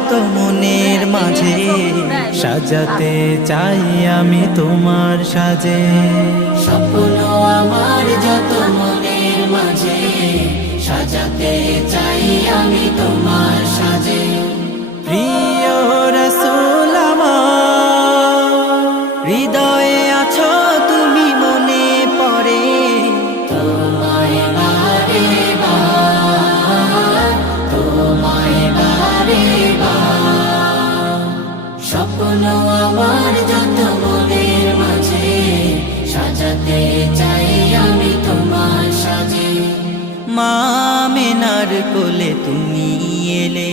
যত মনের মাঝে সাজাতে চাই আমি তোমার সাজে। স্বপ্ন আমার যত মনের মাঝে সাজাতে চাই আমি তোমার সাজে। প্রিয় রাসূল আমার, হৃদয়ে আছো তুমি, মনে পড়ে তোমায় বারে বার, তোমায় বারে বার। স্বপ্ন আমার যত মনের মাঝে সাজাতে চাই আমি তোমার সাজে। মা আমিনার কোলে তুমি এলে,